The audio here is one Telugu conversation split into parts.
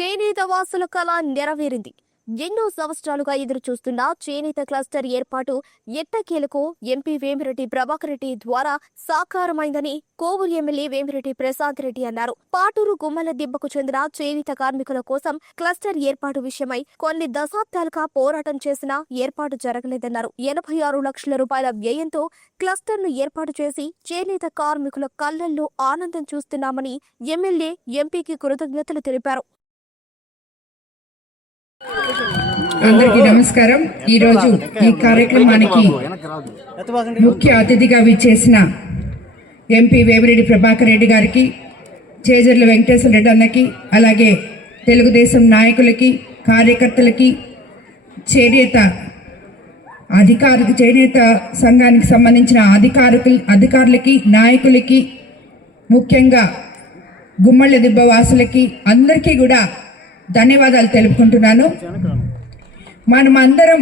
చేనేత వాసుల కళ నెరవేరింది. ఎన్నో సంవత్సరాలుగా ఎదురు చూస్తున్న చేనేత క్లస్టర్ ఏర్పాటు ఎట్టకేలకు ఎంపీ వేమిరెడ్డి ప్రభాకర్ రెడ్డి ద్వారా సాకారమైందని కోవూరు ఎమ్మెల్యే వేమిరెడ్డి ప్రసాద్ రెడ్డి అన్నారు. పాటూరు గుమ్మల దిబ్బకు చెందిన చేనేత కార్మికుల కోసం క్లస్టర్ ఏర్పాటు విషయమై కొన్ని దశాబ్దాలుగా పోరాటం చేసినా ఏర్పాటు జరగలేదన్నారు. 86 లక్షల రూపాయల వ్యయంతో క్లస్టర్ ను ఏర్పాటు చేసి చేనేత కార్మికుల కళ్లల్లో ఆనందం చూస్తున్నామని ఎమ్మెల్యే ఎంపీకి కృతజ్ఞతలు తెలిపారు. అందరికీ నమస్కారం. ఈరోజు ఈ కార్యక్రమానికి ముఖ్య అతిథిగా విచ్చేసిన ఎంపీ వేమిరెడ్డి ప్రభాకర్ రెడ్డి గారికి, చేజర్ల వెంకటేశ్వర రెడ్డి అన్నకి, అలాగే తెలుగుదేశం నాయకులకి, కార్యకర్తలకి, చేనేత సంఘానికి సంబంధించిన అధికారులకి, నాయకులకి, ముఖ్యంగా గుమ్మళ్ళ దిబ్బ వాసులకి అందరికీ కూడా ధన్యవాదాలు తెలుపుకుంటున్నాను. మనమందరం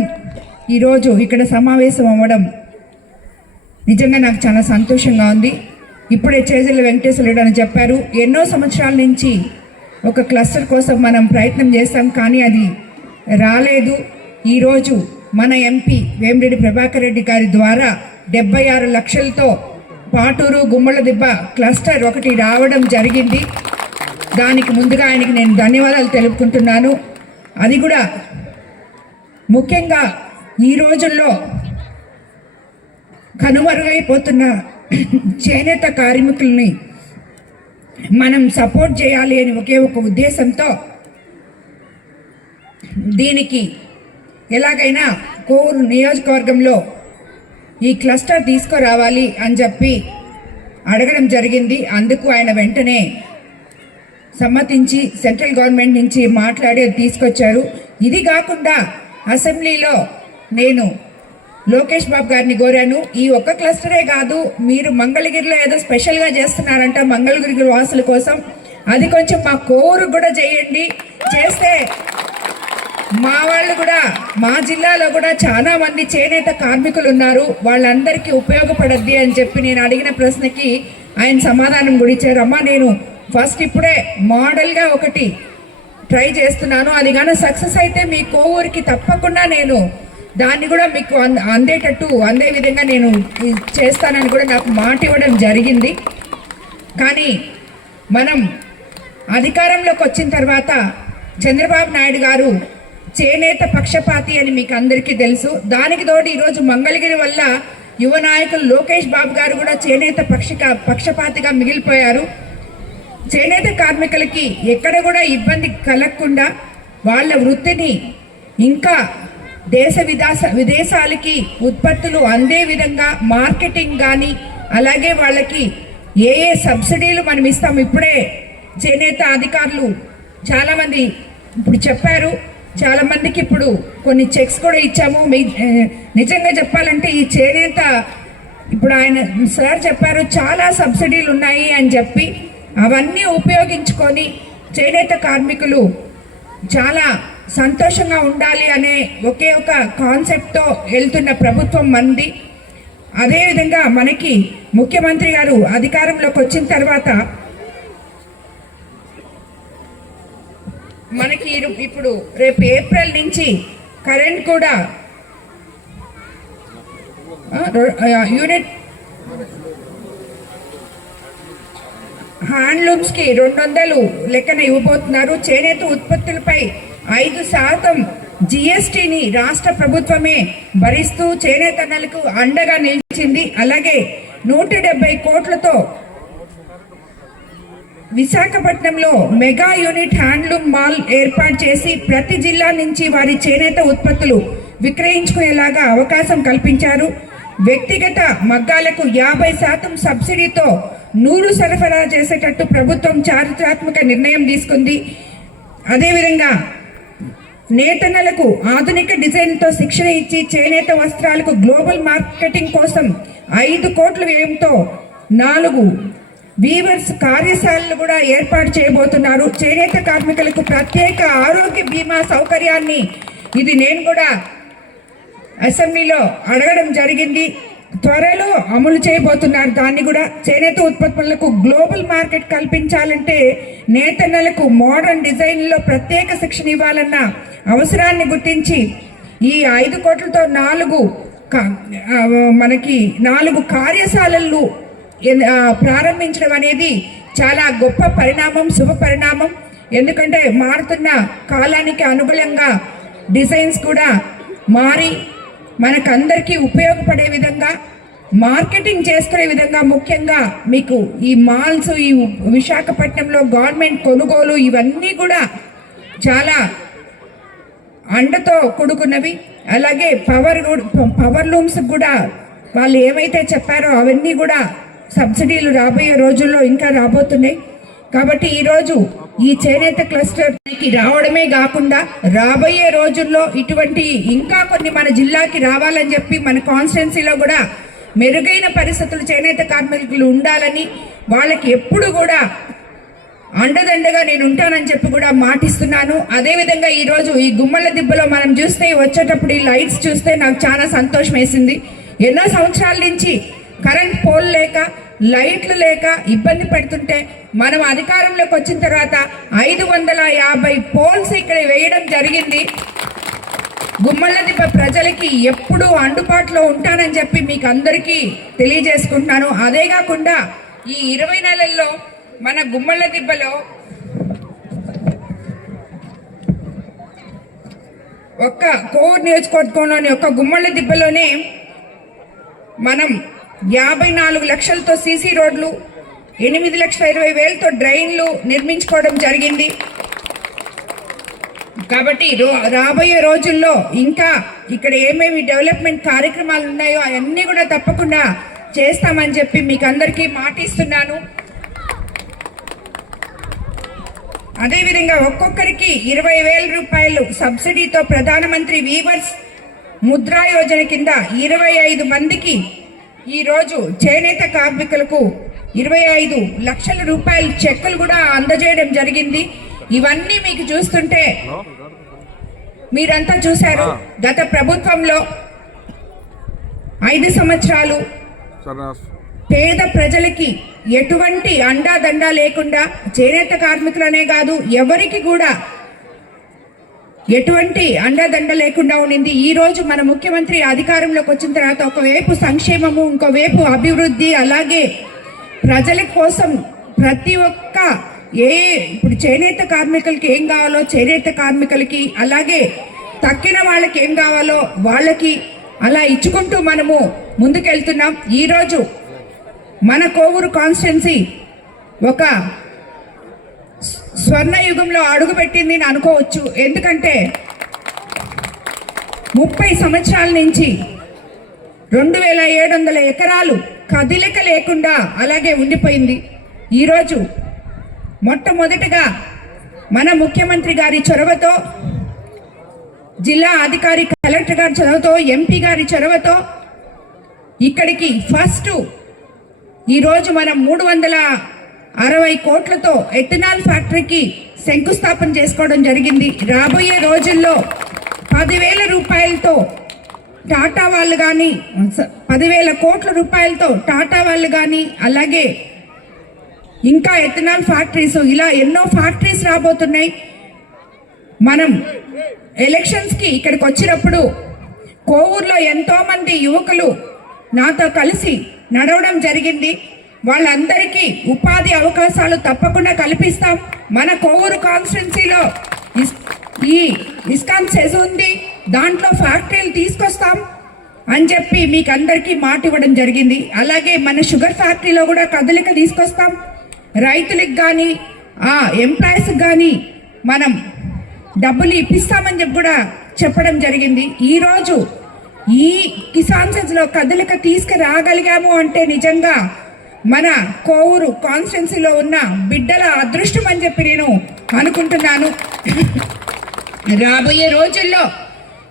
ఈరోజు ఇక్కడ సమావేశం అవ్వడం నిజంగా నాకు చాలా సంతోషంగా ఉంది. ఇప్పుడే చేజర్ల వెంకటేశ్వర రెడ్డి అని చెప్పారు, ఎన్నో సంవత్సరాల నుంచి ఒక క్లస్టర్ కోసం మనం ప్రయత్నం చేస్తాం, కానీ అది రాలేదు. ఈరోజు మన ఎంపీ వేమిరెడ్డి ప్రభాకర్ రెడ్డి గారి ద్వారా 76 లక్షలతో పాటూరు గుమ్మళ్ళ దిబ్బ క్లస్టర్ ఒకటి రావడం జరిగింది. దానికి ముందుగా ఆయనకి నేను ధన్యవాదాలు తెలుపుకుంటున్నాను. అది కూడా ముఖ్యంగా ఈ రోజుల్లో కనుమరుగైపోతున్న చేనేత కార్మికుల్ని మనం సపోర్ట్ చేయాలి అని ఒకే ఒక ఉద్దేశంతో దీనికి ఎలాగైనా కోవూరు నియోజకవర్గంలో ఈ క్లస్టర్ తీసుకురావాలి అని చెప్పి అడగడం జరిగింది. అందుకు ఆయన వెంటనే సమ్మతించి సెంట్రల్ గవర్నమెంట్ నుంచి మాట్లాడి తీసుకొచ్చారు. ఇది కాకుండా అసెంబ్లీలో నేను లోకేష్ బాబు గారిని కోరాను, ఈ ఒక్క క్లస్టరే కాదు, మీరు మంగళగిరిలో ఏదో స్పెషల్గా చేస్తున్నారంట మంగళగిరి వాసుల కోసం, అది కొంచెం మా కోవూరు కూడా చేయండి. చేస్తే మా వాళ్ళు కూడా, మా జిల్లాలో కూడా చాలా మంది చేనేత కార్మికులు ఉన్నారు, వాళ్ళందరికీ ఉపయోగపడద్ది అని చెప్పి నేను అడిగిన ప్రశ్నకి ఆయన సమాధానం కూడా ఇచ్చారు. అమ్మా, నేను ఫస్ట్ ఇప్పుడే మోడల్గా ఒకటి ట్రై చేస్తున్నాను, అది కానీ సక్సెస్ అయితే మీ కోవూరికి తప్పకుండా నేను దాన్ని కూడా మీకు అందే విధంగా నేను చేస్తానని కూడా నాకు మాట ఇవ్వడం జరిగింది. కానీ మనం అధికారంలోకి వచ్చిన తర్వాత చంద్రబాబు నాయుడు గారు చేనేత పక్షపాతి అని మీకు అందరికీ తెలుసు. దానికి తోడు ఈరోజు మంగళగిరి వల్ల యువ నాయకులు లోకేష్ బాబు గారు కూడా చేనేత పక్షపాతిగా మిగిలిపోయారు. చేనేత కార్మికులకి ఎక్కడ కూడా ఇబ్బంది కలగకుండా వాళ్ళ వృత్తిని ఇంకా విదేశాలకి ఉత్పత్తులు అందే విధంగా మార్కెటింగ్ కానీ, అలాగే వాళ్ళకి ఏ సబ్సిడీలు మనం ఇస్తాం. ఇప్పుడే చేనేత అధికారులు చాలామంది ఇప్పుడు చెప్పారు, చాలా మందికి ఇప్పుడు కొన్ని చెక్స్ కూడా ఇచ్చాము. నిజంగా చెప్పాలంటే ఈ చేనేత ఇప్పుడు ఆయన సార్ చెప్పారు చాలా సబ్సిడీలు ఉన్నాయి అని చెప్పి, అవన్నీ ఉపయోగించుకొని చేనేత కార్మికులు చాలా సంతోషంగా ఉండాలి అనే ఒకే ఒక కాన్సెప్ట్తో వెళ్తున్న ప్రభుత్వం మంది. అదేవిధంగా మనకి ముఖ్యమంత్రి గారు అధికారంలోకి వచ్చిన తర్వాత మనకి ఇప్పుడు రేపు ఏప్రిల్ నుంచి కరెంట్ కూడా యూనిట్ హ్యాండ్లూమ్స్కి 200 లెక్కన ఇవ్వబోతున్నారు. చేనేత ఉత్పత్తులపై 5% GSTని రాష్ట్ర ప్రభుత్వమే భరిస్తూ చేనేతన్నలకు అండగా నిలిచింది. అలాగే 170 కోట్లతో విశాఖపట్నంలో మెగా యూనిట్ హ్యాండ్లూమ్ మాల్ ఏర్పాటు చేసి ప్రతి జిల్లా నుంచి వారి చేనేత ఉత్పత్తులు విక్రయించుకునేలాగా అవకాశం కల్పించారు. వ్యక్తిగత మగ్గాలకు 50% సబ్సిడీతో నూలు సరఫరా చేసేటట్టు ప్రభుత్వం చారిత్రాత్మక నిర్ణయం తీసుకుంది. అదేవిధంగా నేతన్నలకు ఆధునిక డిజైన్తో శిక్షణ ఇచ్చి చేనేత వస్త్రాలకు గ్లోబల్ మార్కెటింగ్ కోసం 5 కోట్ల వ్యయంతో 4 వీవర్స్ కార్యశాలలు కూడా ఏర్పాటు చేయబోతున్నారు. చేనేత కార్మికులకు ప్రత్యేక ఆరోగ్య బీమా సౌకర్యాన్ని ఇది నేను కూడా అసెంబ్లీలో అడగడం జరిగింది. త్వరలో అమలు చేయబోతున్నారు. దాన్ని కూడా చేనేత ఉత్పత్తులకు గ్లోబల్ మార్కెట్ కల్పించాలంటే నేతన్నలకు మోడర్న్ డిజైన్లో ప్రత్యేక శిక్షణ ఇవ్వాలన్న అవసరాన్ని గుర్తించి ఈ 5 కోట్లతో మనకి 4 కార్యశాలలు ప్రారంభించడం అనేది చాలా గొప్ప పరిణామం, శుభ పరిణామం. ఎందుకంటే మారుతున్న కాలానికి అనుగుణంగా డిజైన్స్ కూడా మారి మనకందరికీ ఉపయోగపడే విధంగా మార్కెటింగ్ చేసుకునే విధంగా, ముఖ్యంగా మీకు ఈ మాల్స్, ఈ విశాఖపట్నంలో గవర్నమెంట్ కొనుగోలు ఇవన్నీ కూడా చాలా అండతో కూడుకున్నవి. అలాగే పవర్ లూమ్స్ కూడా వాళ్ళు ఏమైతే చెప్పారో అవన్నీ కూడా సబ్సిడీలు రాబోయే రోజుల్లో ఇంకా రాబోతున్నాయి. కాబట్టి ఈరోజు ఈ చేనేత క్లస్టర్కి రావడమే కాకుండా రాబోయే రోజుల్లో ఇటువంటి ఇంకా కొన్ని మన జిల్లాకి రావాలని చెప్పి మన కాన్స్టిట్యున్సీలో కూడా మెరుగైన పరిస్థితులు చేనేత కార్మికులు ఉండాలని, వాళ్ళకి ఎప్పుడు కూడా అండదండగా నేను ఉంటానని చెప్పి కూడా మాటిస్తున్నాను. అదేవిధంగా ఈరోజు ఈ గుమ్మల దిబ్బలో మనం చూస్తే వచ్చేటప్పుడు ఈ లైట్స్ చూస్తే నాకు చాలా సంతోషం వేసింది. ఎన్నో సంవత్సరాల నుంచి కరెంట్ పోల్ లేక, లైట్లు లేక ఇబ్బంది పడుతుంటే మనం అధికారంలోకి వచ్చిన తర్వాత 550 పోల్స్ ఇక్కడ వేయడం జరిగింది. గుమ్మలదిబ్బ ప్రజలకి ఎప్పుడూ అందుబాటులో ఉంటానని చెప్పి మీకు అందరికీ తెలియజేసుకుంటున్నాను. అదే కాకుండా ఈ 20 నెలల్లో మన గుమ్మలదిబ్బలో ఒక్క కోవూరు నియోజకవర్గంలోని ఒక్క గుమ్మలదిబ్బలోనే మనం 54 లక్షలతో సీసీ రోడ్లు, 8,20,000తో డ్రైన్లు నిర్మించుకోవడం జరిగింది. కాబట్టి రాబోయే రోజుల్లో ఇంకా ఇక్కడ ఏమేమి డెవలప్మెంట్ కార్యక్రమాలు ఉన్నాయో అవన్నీ కూడా తప్పకుండా చేస్తామని చెప్పి మీకు అందరికీ మాటిస్తున్నాను. అదేవిధంగా ఒక్కొక్కరికి 20,000 రూపాయలు సబ్సిడీతో ప్రధానమంత్రి వీవర్స్ ముద్రా యోజన కింద 25 మందికి ఈరోజు చేనేత కార్మికులకు 25 లక్షల రూపాయల చెక్కులు కూడా అందజేయడం జరిగింది. ఇవన్నీ మీకు చూస్తుంటే మీరంతా చూశారు. గత ప్రభుత్వంలో 5 సంవత్సరాలు పేద ప్రజలకి ఎటువంటి అండాదండా లేకుండా, చేనేత కార్మికులనే కాదు ఎవరికి కూడా ఎటువంటి అండదండ లేకుండా ఉండింది. ఈ రోజు మన ముఖ్యమంత్రి అధికారంలోకి వచ్చిన తర్వాత ఒకవైపు సంక్షేమము, ఇంకోవైపు అభివృద్ధి, అలాగే ప్రజల కోసం ప్రతి ఒక్క ఇప్పుడు చేనేత కార్మికులకి ఏం కావాలో చేనేత కార్మికులకి, అలాగే తక్కిన వాళ్ళకి ఏం కావాలో వాళ్ళకి అలా ఇచ్చుకుంటూ మనము ముందుకెళ్తున్నాం. ఈరోజు మన కోవూరు కాన్స్టిట్యున్సీ ఒక స్వర్ణయుగంలో అడుగుపెట్టింది అని అనుకోవచ్చు. ఎందుకంటే 30 సంవత్సరాల నుంచి 2,700 ఎకరాలు కదిలిక లేకుండా అలాగే ఉండిపోయింది. ఈరోజు మొట్టమొదటిగా మన ముఖ్యమంత్రి గారి చొరవతో, జిల్లా అధికారి కలెక్టర్ గారి చొరవతో, ఎంపీ గారి చొరవతో ఇక్కడికి ఫస్ట్ ఈరోజు మనం 360 కోట్లతో ఎథనాల్ ఫ్యాక్టరీకి శంకుస్థాపన చేసుకోవడం జరిగింది. రాబోయే రోజుల్లో 10,000 రూపాయలతో టాటా వాళ్ళు కానీ, 10,000 కోట్ల రూపాయలతో టాటా వాళ్ళు కానీ, అలాగే ఇంకా ఎథనాల్ ఫ్యాక్టరీస్, ఇలా ఎన్నో ఫ్యాక్టరీస్ రాబోతున్నాయి. మనం ఎలక్షన్స్కి ఇక్కడికి వచ్చినప్పుడు కోవూరులో ఎంతో మంది యువకులు నాతో కలిసి నడవడం జరిగింది. వాళ్ళందరికీ ఉపాధి అవకాశాలు తప్పకుండా కల్పిస్తాం. మన కోవూరు కాన్స్టిట్యున్సీలో ఈ ఇస్కాన్ సెజ్ ఉంది, దాంట్లో ఫ్యాక్టరీలు తీసుకొస్తాం అని చెప్పి మీకు అందరికీ మాట ఇవ్వడం జరిగింది. అలాగే మన షుగర్ ఫ్యాక్టరీలో కూడా కదలిక తీసుకొస్తాం. రైతులకు కానీ ఎంప్లాయీస్కి కానీ మనం డబ్బులు ఇప్పిస్తామని చెప్పి కూడా చెప్పడం జరిగింది. ఈరోజు ఈ కిసాన్ సెజ్లో కదలిక తీసుకురాగలిగాము అంటే నిజంగా మన కోవూరు కాన్స్టిట్యున్సీలో ఉన్న బిడ్డల అదృష్టం అని చెప్పి నేను అనుకుంటున్నాను. రాబోయే రోజుల్లో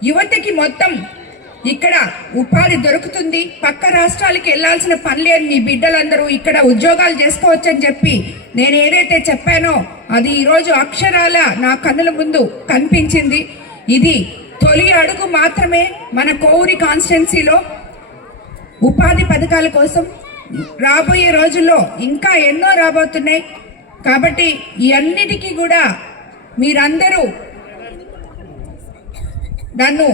యువతకి మొత్తం ఇక్కడ ఉపాధి దొరుకుతుంది. పక్క రాష్ట్రాలకి వెళ్లాల్సిన పని లేదు. మీ బిడ్డలందరూ ఇక్కడ ఉద్యోగాలు చేసుకోవచ్చని చెప్పి నేను ఏదైతే చెప్పానో అది ఈరోజు అక్షరాల నా కన్నుల ముందు కనిపించింది. ఇది తొలి అడుగు మాత్రమే మన కోవూరి కాన్స్టిట్యున్సీలో. ఉపాధి పథకాల కోసం రాబోయే రోజుల్లో ఇంకా ఎన్నో రాబోతున్నాయి. కాబట్టి ఈ అన్నిటికీ కూడా మీరందరూ నన్ను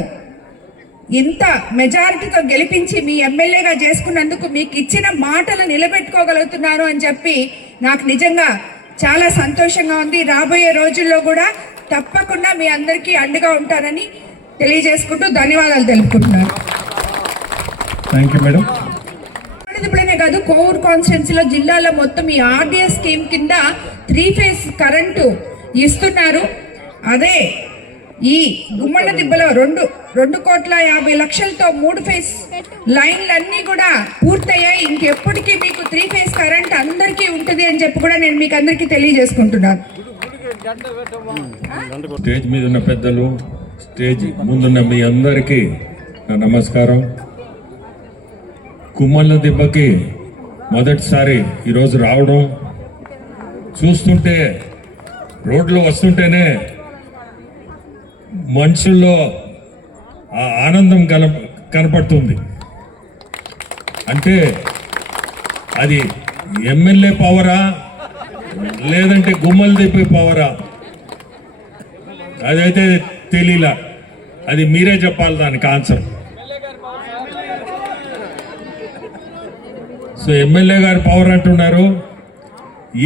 ఇంత మెజారిటీతో గెలిపించి మీ ఎమ్మెల్యేగా చేసుకున్నందుకు మీకు ఇచ్చిన మాటలు నిలబెట్టుకోగలుగుతున్నాను అని చెప్పి నాకు నిజంగా చాలా సంతోషంగా ఉంది. రాబోయే రోజుల్లో కూడా తప్పకుండా మీ అందరికీ అండగా ఉంటానని తెలియజేసుకుంటూ ధన్యవాదాలు తెలుపుకుంటున్నాను. Thank you madam. ఇప్పుడనే కాదు, కోవూరు కాన్స్టిట్యున్సీలో జిల్లాలో మొత్తం ఈ ఆర్డీఎస్ స్కీమ్ కింద 3 ఫేజ్ కరెంటు ఇస్తున్నారు. అదే ఈ గుమ్మళ్ళ దిబ్బలో 2,50,00,000తో 3 ఫేజ్ లైన్లన్నీ కూడా పూర్తయ్యాయి. ఇంకెప్పటికీ మీకు 3 ఫేజ్ కరెంట్ అందరికీ ఉంటుంది అని చెప్పి కూడా నేను మీకు అందరికీ తెలియజేసుకుంటున్నాను. స్టేజ్ మీద ఉన్న పెద్దలు, స్టేజ్ ముందున్న మీ అందరికీ నా నమస్కారం. కుమ్మళ్ళ దిబ్బకి మొదటిసారి ఈరోజు రావడం చూస్తుంటే, రోడ్లో వస్తుంటేనే మనుషుల్లో ఆ ఆనందం కనపడుతుంది. అంటే అది ఎమ్మెల్యే పవరా లేదంటే గుమ్మల దిబ్బ పవరా అదైతే తెలియలా. అది మీరే చెప్పాలి దానికి ఆన్సర్. సో ఎమ్మెల్యే గారు పవర్ అంటున్నారు.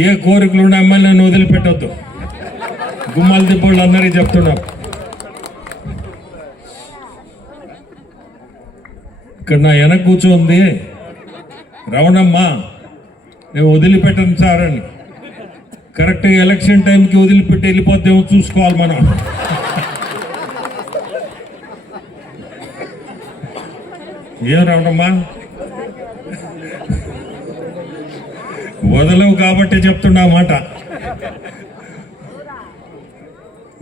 ఏ కోరికలు ఉన్న ఎమ్మెల్యేని వదిలిపెట్టొద్దు. గుమ్మల దిబ్బోళ్ళు అందరికీ చెప్తున్నాం. ఇక్కడ నా వెనక కూర్చోంది రవణమ్మ, నేను వదిలిపెట్టను సార్ అని. కరెక్ట్గా ఎలక్షన్ టైంకి వదిలిపెట్టి వెళ్ళిపోద్దేమో చూసుకోవాలి మనం. ఏం రవణమ్మ, వదలవు కాబట్టి చెప్తున్నా మాట.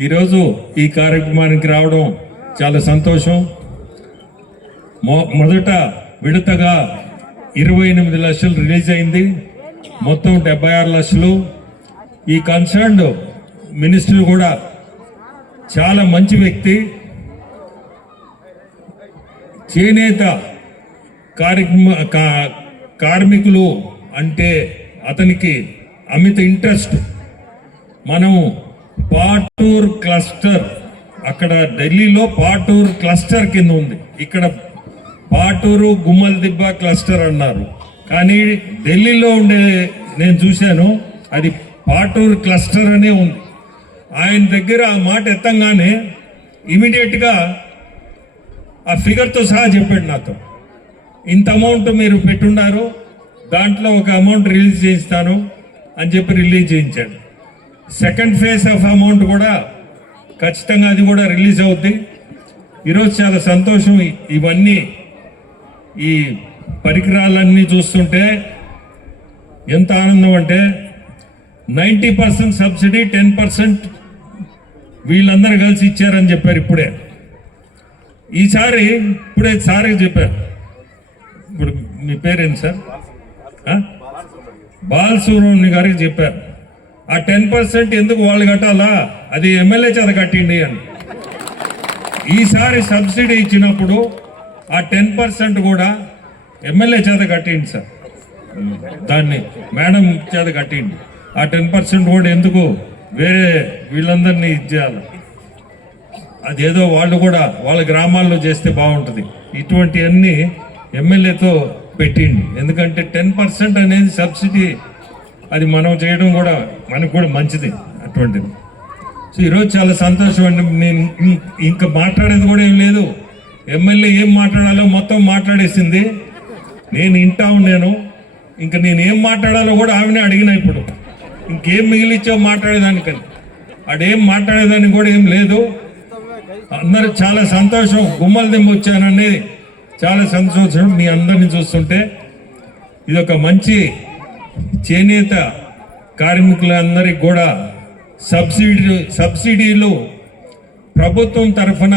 ఈరోజు ఈ కార్యక్రమానికి రావడం చాలా సంతోషం. మొదట విడతగా 28 లక్షలు రిలీజ్ అయింది, మొత్తం 76 లక్షలు. ఈ కన్సర్న్డ్ మినిస్టర్ కూడా చాలా మంచి వ్యక్తి. చేనేత కార్మికులు అంటే అతనికి అమిత ఇంట్రెస్ట్. మనం పాటూర్ క్లస్టర్, అక్కడ ఢిల్లీలో పాటూర్ క్లస్టర్ కింద ఉంది, ఇక్కడ పాటూరు గుమ్మల దిబ్బ క్లస్టర్ అన్నారు. కానీ ఢిల్లీలో ఉండే నేను చూశాను, అది పాటూర్ క్లస్టర్ అనే ఉంది. ఆయన దగ్గర ఆ మాట ఎత్తంగానే ఇమీడియట్గా ఆ ఫిగర్తో సహా చెప్పాడు నాతో, ఇంత అమౌంట్ మీరు పెట్టున్నారు, దాంట్లో ఒక అమౌంట్ రిలీజ్ చేయిస్తాను అని చెప్పి రిలీజ్ చేయించాడు. సెకండ్ ఫేజ్ ఆఫ్ అమౌంట్ కూడా ఖచ్చితంగా అది కూడా రిలీజ్ అవుద్ది. ఈరోజు చాలా సంతోషం. ఇవన్నీ ఈ పరికరాలన్నీ చూస్తుంటే ఎంత ఆనందం అంటే 90% సబ్సిడీ, 10% వీళ్ళందరూ కలిసి ఇచ్చారని చెప్పారు. ఇప్పుడే సారే చెప్పారు. ఇప్పుడు మీ పేరేంటి సార్? బాలసుబ్రహ్మణ్యం గారికి చెప్పారు. ఆ 10% ఎందుకు వాళ్ళు కట్టాలా, అది ఎమ్మెల్యే చేత కట్టిండి అని. ఈసారి సబ్సిడీ ఇచ్చినప్పుడు ఆ 10% కూడా ఎమ్మెల్యే చేత కట్టిండి సార్, దాన్ని మేడం చేత కట్టిండి. ఆ 10% కూడా ఎందుకు వేరే వీళ్ళందరినీ ఇచ్చేయాలి, అదేదో వాళ్ళు కూడా వాళ్ళ గ్రామాల్లో చేస్తే బాగుంటుంది. ఇటువంటివన్నీ ఎమ్మెల్యేతో పెట్టిండి. ఎందుకంటే 10% అనేది సబ్సిడీ, అది మనం చేయడం కూడా మనకు కూడా మంచిది అటువంటిది. సో ఈరోజు చాలా సంతోషం అండి. నేను ఇంకా మాట్లాడేది కూడా ఏం లేదు. ఎమ్మెల్యే ఏం మాట్లాడాలో మొత్తం మాట్లాడేసింది. నేను వింటా ఉన్నాను. ఇంకా నేను ఏం మాట్లాడాలో కూడా ఆమెనే అడిగిన. ఇప్పుడు ఇంకేం మిగిలిచ్చావు మాట్లాడేదానికని, అడేం మాట్లాడేదానికి కూడా ఏం లేదు. అందరూ చాలా సంతోషం. గుమ్మల దిబ్బ వచ్చానని చాలా సంతోషం. మీ అందరినీ చూస్తుంటే ఇది ఒక మంచి చేనేత కార్మికులందరికీ కూడా సబ్సిడీలు ప్రభుత్వం తరఫున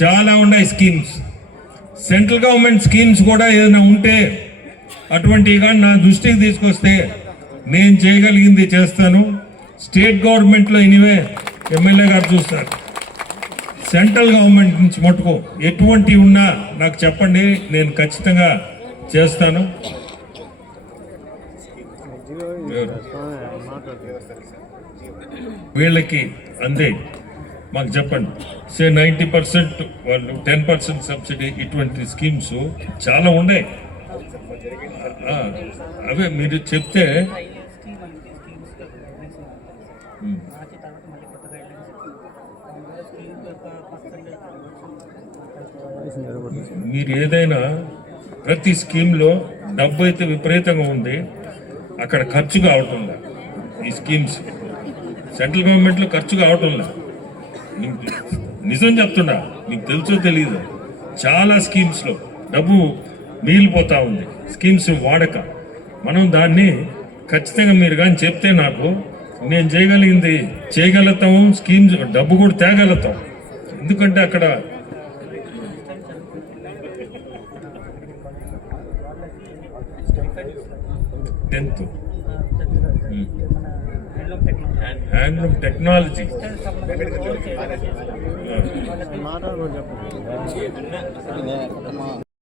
చాలా ఉన్నాయి స్కీమ్స్. సెంట్రల్ గవర్నమెంట్ స్కీమ్స్ కూడా ఏదైనా ఉంటే అటువంటివి కానీ నా దృష్టికి తీసుకొస్తే నేను చేయగలిగింది చేస్తాను. స్టేట్ గవర్నమెంట్లో ఎనీవే ఎమ్మెల్యే గారు చూస్తారు. సెంట్రల్ గవర్నమెంట్ నుంచి మటుకు ఎటువంటి ఉన్నా నాకు చెప్పండి, నేను ఖచ్చితంగా చేస్తాను. వీళ్ళకి అందే మాకు చెప్పండి. 90% వాళ్ళు 10% సబ్సిడీ, ఇటువంటి స్కీమ్స్ చాలా ఉన్నాయి. అవే మీరు చెప్తే మీరు ఏదైనా ప్రతి స్కీమ్లో డబ్బు అయితే విపరీతంగా ఉంది, అక్కడ ఖర్చు కావటంలా. ఈ స్కీమ్స్ సెంట్రల్ గవర్నమెంట్లో ఖర్చు కావటంలా. నిజం చెప్తున్నా, మీకు తెలుసో తెలియదు, చాలా స్కీమ్స్లో డబ్బు మిగిలిపోతా ఉంది. స్కీమ్స్ వాడక మనం దాన్ని ఖచ్చితంగా మీరు కానీ చెప్తే నాకు నేను చేయగలిగింది చేయగలుగుతాము. స్కీమ్స్ డబ్బు కూడా తేగలుగుతాం. ఎందుకంటే అక్కడ టెన్త్ హ్యాండ్లూమ్ టెక్నాలజీ